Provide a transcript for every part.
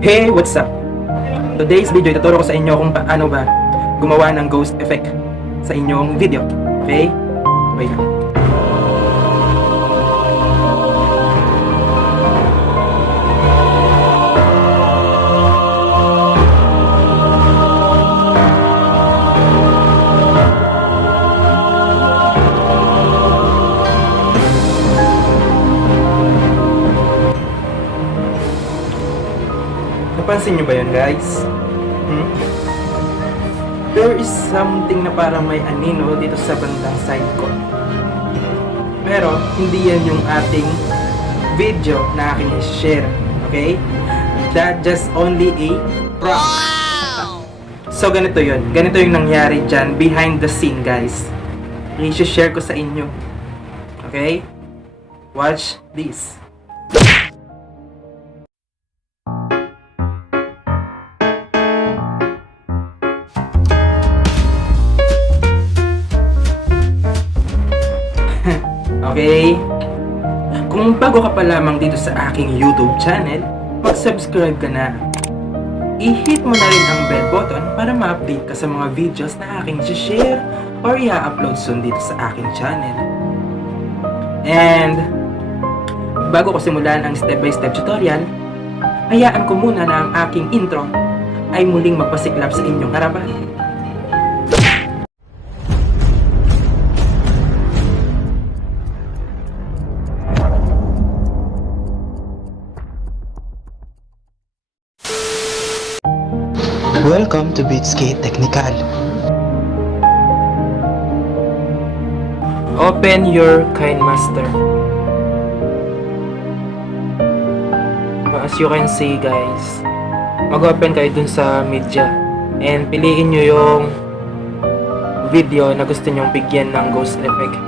Hey, what's up? Today's video, ituturo ko sa inyo kung paano ba gumawa ng ghost effect sa inyong video. Okay? Wait lang. Napansin nyo ba yun, guys? There is something na parang may anino dito sa bandang side ko. Pero, hindi yan yung ating video na aking i-share. Okay? That just only a prank. So, ganito yun. Ganito yung nangyari dyan behind the scene, guys. I-share ko sa inyo. Okay? Watch this. Okay? Kung bago ka pa lamang dito sa aking YouTube channel, mag-subscribe ka na. I-hit mo na rin ang bell button para ma-update ka sa mga videos na aking share or i-upload soon dito sa aking channel. And bago ko simulan ang step-by-step tutorial, hayaan ko muna na ang aking intro ay muling magpasiklab sa inyong harapan. Welcome to Beatskate Technical. Open your KineMaster. As you can see, guys, mag-open kayo dun sa media and piliin nyo yung video na gusto nyong bigyan ng ghost effect.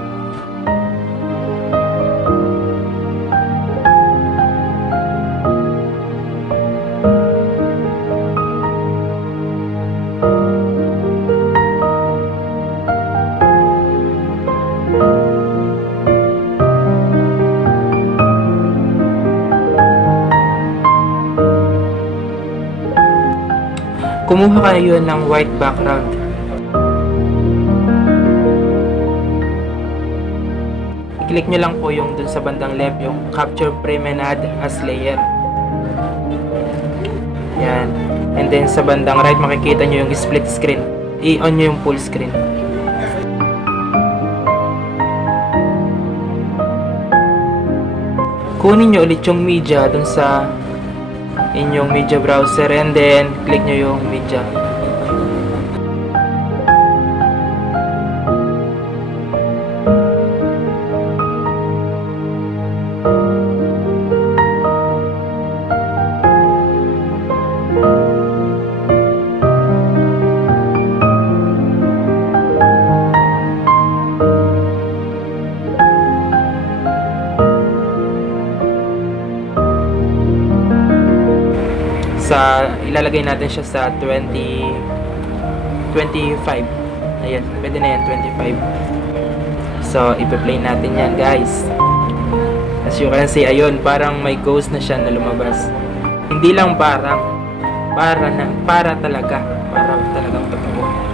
Kumuha kayo ng white background. I-click nyo lang po yung dun sa bandang left, yung capture promenade as layer. Yan. And then sa bandang right, makikita nyo yung split screen. I-on nyo yung full screen. Kunin nyo ulit yung media dun sa inyong media browser and then click nyo yung media. Ilalagay natin siya sa 25. Ayan, pwede na yan, 25. So, ipa-play natin yan, guys. As you can see, ayun, parang may ghost na siya na lumabas. Hindi lang parang, para talagang totoo.